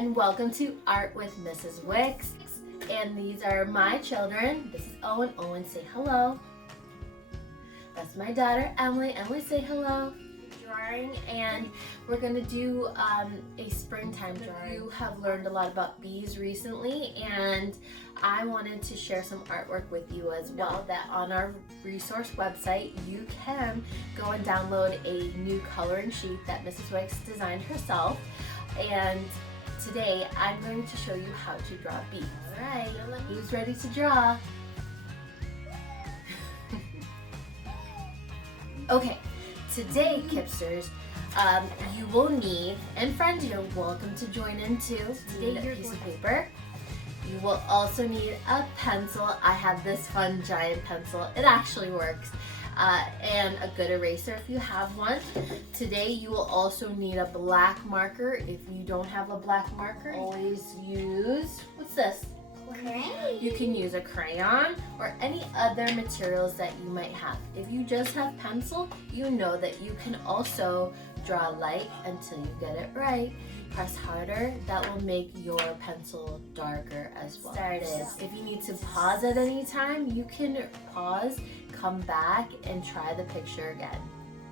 and welcome to Art with Mrs. Wicks. And these are my children. This is Owen. Owen, say hello. That's my daughter, Emily. Emily, say hello. Drawing, and we're going to do a springtime drawing. You have learned a lot about bees recently, and I wanted to share some artwork with you as well. That on our resource website, you can go and download a new coloring sheet that Mrs. Wicks designed herself. And today I'm going to show you how to draw bees. All right, who's ready to draw? Okay, today, Kipsters, you will need, and friends, you're welcome to join in too. Today, a piece of paper. You will also need a pencil. I have this fun giant pencil. It actually works. And a good eraser if you have one. Today, you will also need a black marker. If you don't have a black marker, always use, what's this? Crayon. You can use a crayon or any other materials that you might have. If you just have pencil, you know that you can also draw light until you get it right. Press harder, that will make your pencil darker as well. If you need to pause at any time, you can pause, come back, and try the picture again.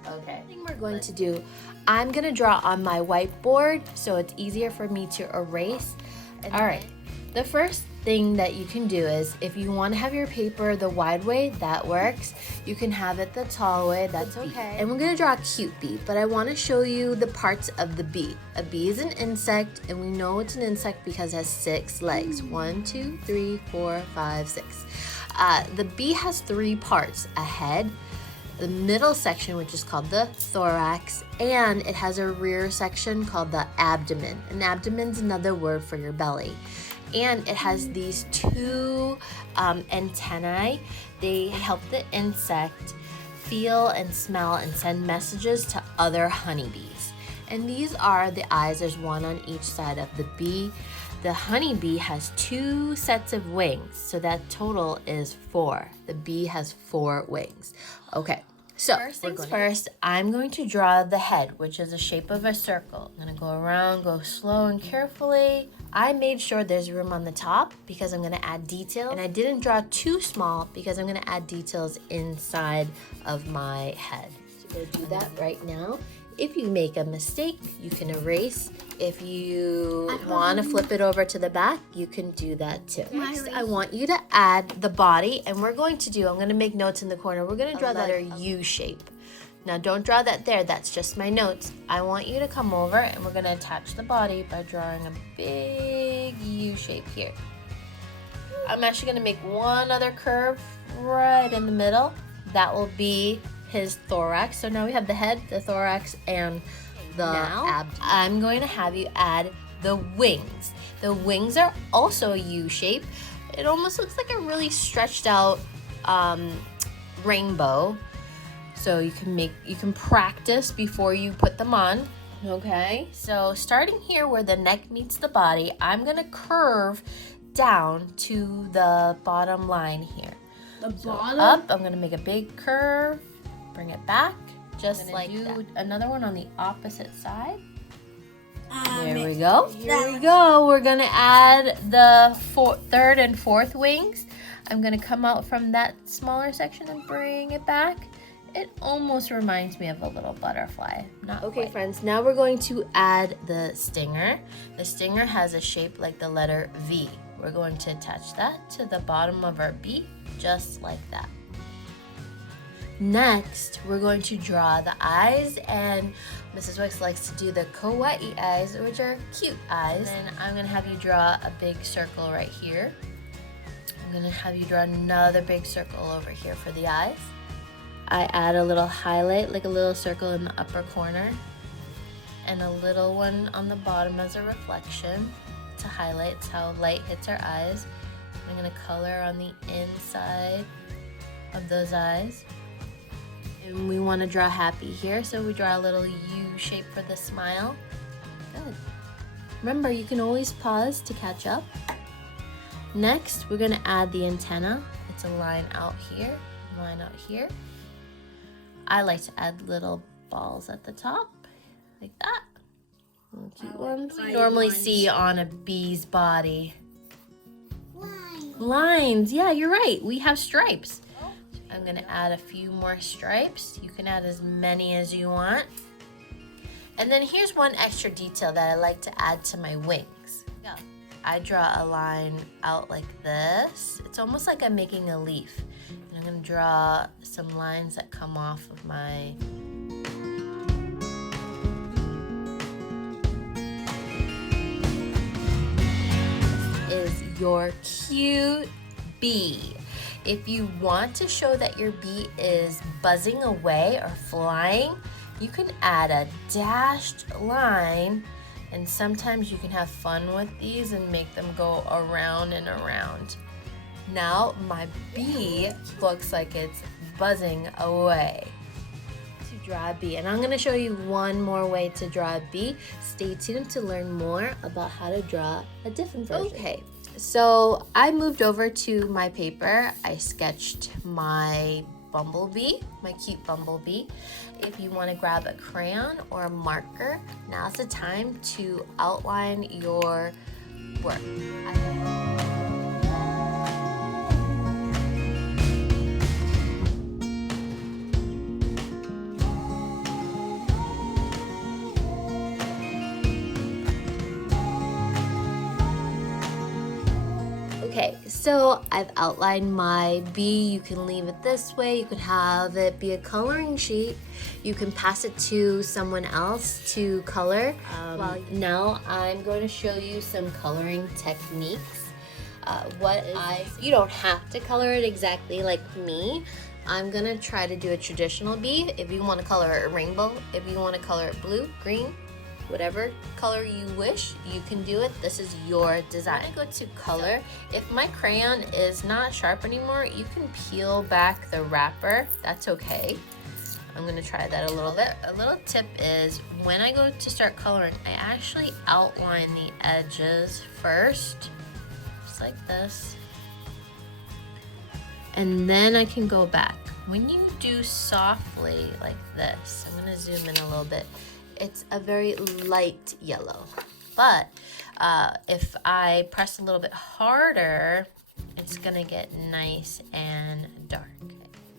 Okay. The thing we're going to do, I'm gonna draw on my whiteboard so it's easier for me to erase. All right. The first thing that you can do is, if you want to have your paper the wide way, that works. You can have it the tall way, that's okay. And we're going to draw a cute bee, but I want to show you the parts of the bee. A bee is an insect, and we know it's an insect because it has 6 legs. 1, 2, 3, 4, 5, 6. The bee has 3 parts: a head, the middle section, which is called the thorax, and it has a rear section called the abdomen. An abdomen's another word for your belly. And it has these 2 antennae. They help the insect feel and smell and send messages to other honeybees. And these are the eyes. There's 1 on each side of the bee. The honeybee has 2 sets of wings, so that total is 4. The bee has 4 wings. Okay. So, first things first, I'm going to draw the head, which is the shape of a circle. I'm going to go around, go slow and carefully. I made sure there's room on the top because I'm going to add details. And I didn't draw too small because I'm going to add details inside of my head. So we're going to do that right now. If you make a mistake, you can erase. If you want to flip it over to the back, you can do that too. Next, I want you to add the body, and I'm going to make notes in the corner. We're going to draw the letter U shape. Now, don't draw that there. That's just my notes. I want you to come over, and we're going to attach the body by drawing a big U shape here. I'm actually going to make one other curve right in the middle. That will be his thorax. So now we have the head, the thorax, and the abdomen. I'm going to have you add the wings. The wings are also a U shape. It almost looks like a really stretched out rainbow. So you can practice before you put them on. Okay, so starting here where the neck meets the body, I'm gonna curve down to the bottom line here. Up, I'm gonna make a big curve. Bring it back, just like that. Another one on the opposite side. There we go. Here we go. We're going to add the 3rd and 4th wings. I'm going to come out from that smaller section and bring it back. It almost reminds me of a little butterfly. Okay, friends, now we're going to add the stinger. The stinger has a shape like the letter V. We're going to attach that to the bottom of our beak, just like that. Next, we're going to draw the eyes, and Mrs. Wicks likes to do the kawaii eyes, which are cute eyes. And I'm going to have you draw a big circle right here. I'm going to have you draw another big circle over here for the eyes. I add a little highlight, like a little circle in the upper corner, and a little one on the bottom as a reflection to highlight how light hits our eyes. I'm going to color on the inside of those eyes. And we want to draw happy here, so we draw a little U shape for the smile. Good. Remember, you can always pause to catch up. Next, we're going to add the antenna. It's a line out here, line out here. I like to add little balls at the top, like that. Little cute ones you normally see on a bee's body. Lines. Yeah, you're right. We have stripes. I'm gonna add a few more stripes. You can add as many as you want. And then here's one extra detail that I like to add to my wings. I draw a line out like this. It's almost like I'm making a leaf. And I'm gonna draw some lines that come off of my your cute bee. If you want to show that your bee is buzzing away or flying, you can add a dashed line, and sometimes you can have fun with these and make them go around and around. Now my bee looks like it's buzzing away. To draw a bee, and I'm going to show you one more way to draw a bee. Stay tuned to learn more about how to draw a different version. Okay. So I moved over to my paper. I sketched my bumblebee, my cute bumblebee. If you want to grab a crayon or a marker, now's the time to outline your work. Okay, so I've outlined my bee. You can leave it this way. You could have it be a coloring sheet. You can pass it to someone else to color. Now I'm going to show you some coloring techniques. You don't have to color it exactly like me. I'm gonna try to do a traditional bee. If you want to color it rainbow, if you want to color it blue, green, whatever color you wish, you can do it. This is your design. I go to color. If my crayon is not sharp anymore, you can peel back the wrapper. That's okay. I'm gonna try that a little bit. A little tip is when I go to start coloring, I actually outline the edges first, just like this. And then I can go back. When you do softly like this, I'm gonna zoom in a little bit. It's a very light yellow, but if I press a little bit harder, it's gonna get nice and dark,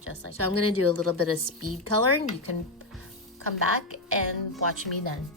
just like. So I'm gonna do a little bit of speed coloring. You can come back and watch me then.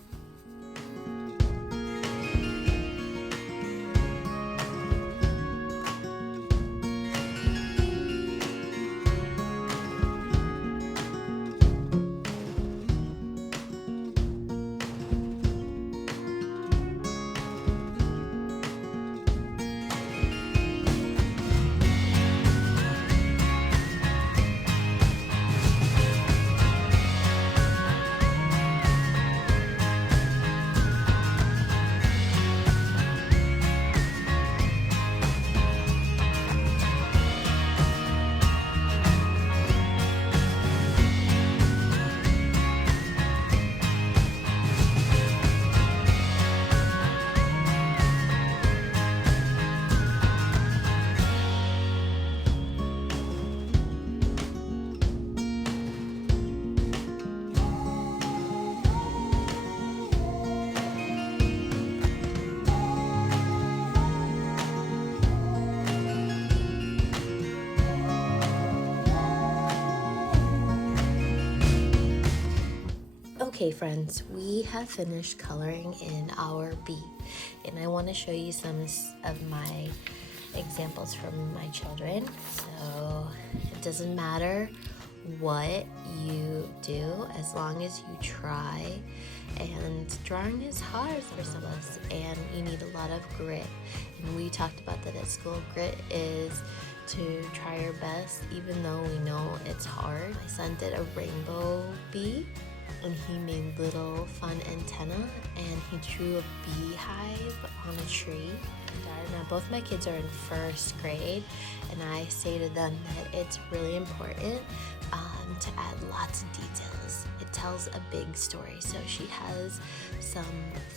Okay friends, we have finished coloring in our bee, and I want to show you some of my examples from my children. So it doesn't matter what you do as long as you try, and drawing is hard for some of us and you need a lot of grit, and we talked about that at school. Grit is to try your best even though we know it's hard. My son did a rainbow bee, and he made little fun antenna, and he drew a beehive on a tree. Now both my kids are in first grade, and I say to them that it's really important to add lots of details. It tells a big story. So she has some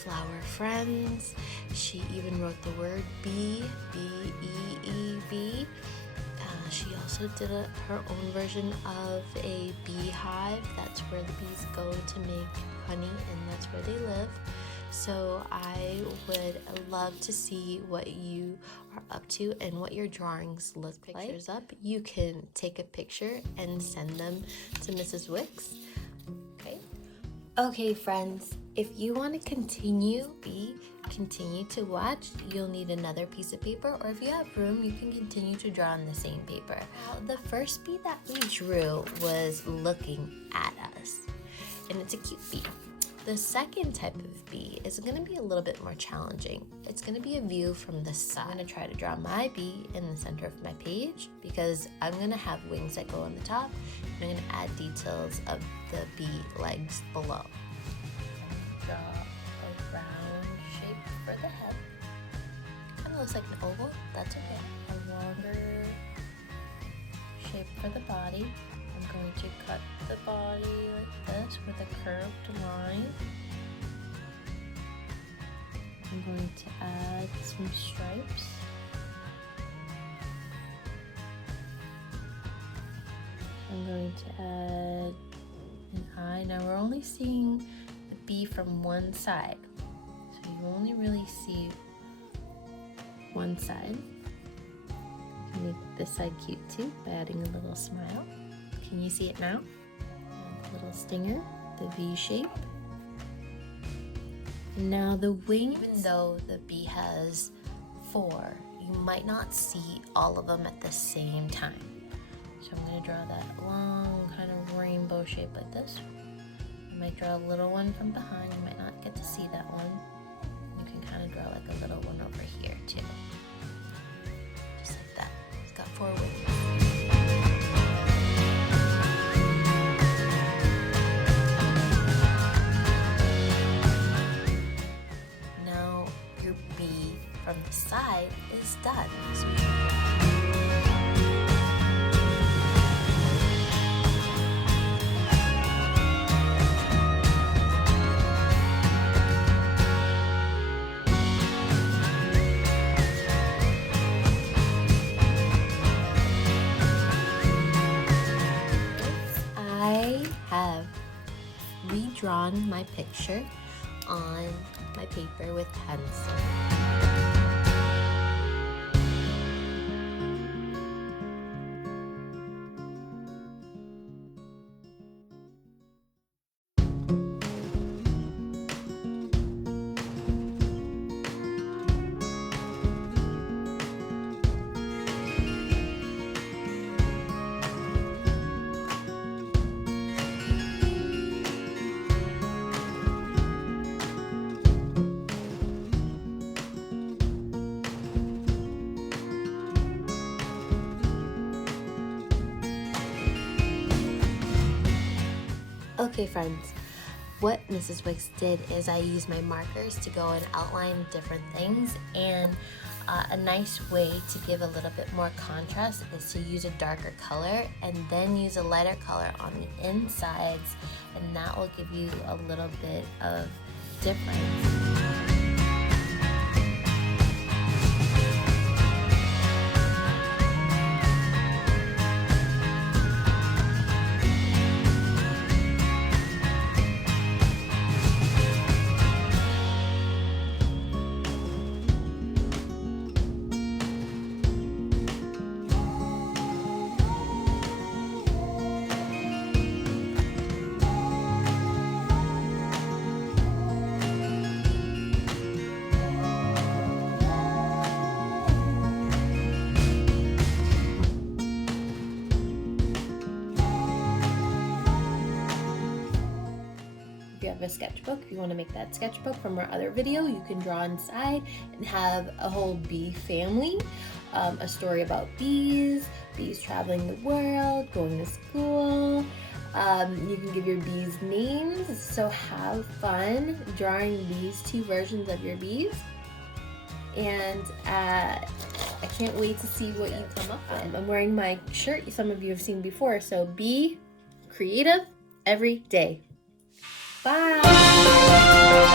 flower friends. She even wrote the word bee, B-E-E-B. She also did her own version of a beehive. That's where the bees go to make honey, and that's where they live. So I would love to see what you are up to and what your drawings look like. Pictures up. You can take a picture and send them to Mrs. Wicks. Okay friends, if you want to continue to watch, you'll need another piece of paper, or if you have room, you can continue to draw on the same paper. The first bee that we drew was looking at us, and it's a cute bee. The second type of bee is going to be a little bit more challenging. It's going to be a view from the side. I'm going to try to draw my bee in the center of my page because I'm going to have wings that go on the top, and I'm going to add details of the bee legs below. I'm going to draw a round shape for the head. Kind of looks like an oval. That's okay. A longer shape for the body. I'm going to cut the body like this with a curved line. I'm going to add some stripes. I'm going to add an eye. Now we're only seeing the bee from one side, so you only really see one side. Make this side cute too by adding a little smile. Can you see it now? And the little stinger, the V shape. And now the wings, even though the bee has 4, you might not see all of them at the same time. So I'm going to draw that long kind of rainbow shape like this. I might draw a little one from behind. You might not get to see that one. You can kind of draw like a little one over here too. Just like that. It's got 4 wings. From the side is done. I have redrawn my picture on my paper with pencil. Okay friends, what Mrs. Wicks did is I used my markers to go and outline different things, and a nice way to give a little bit more contrast is to use a darker color and then use a lighter color on the insides, and that will give you a little bit of difference. you have a sketchbook, if you want to make that sketchbook from our other video, you can draw inside and have a whole bee family, a story about bees traveling the world, going to school. You can give your bees names, so have fun drawing these two versions of your bees. And I can't wait to see what you come up with. I'm wearing my shirt some of you have seen before, so be creative every day. Bye!